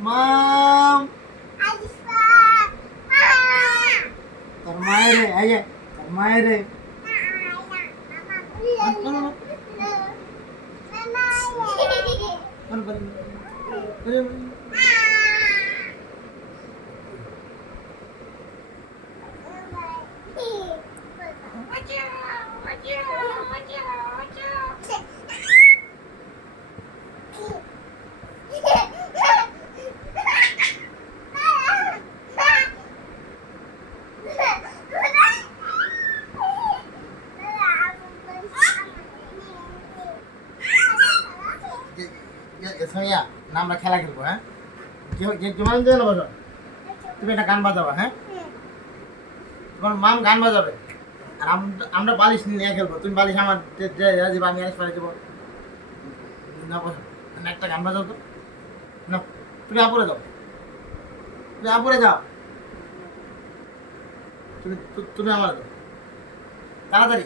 মাম তোর মায়ের রে এই যে তোর মায়ের রে বল, বল, বল, বল। যে- যে- না, আমরা খেলা খেলব হ্যাঁ? বলো তুমি একটা গান বাজাবা হ্যাঁ? তোমার মাম গান বাজাবে, আর আমরা বালিশ নিয়ে খেলব, তুমি বালিশ আমার না না একটা গান বাজাও তো। না, তুমি আপুরে যাও তুমি আপুরে যাও তুমি তুমি আমার দাও। তাড়াতাড়ি।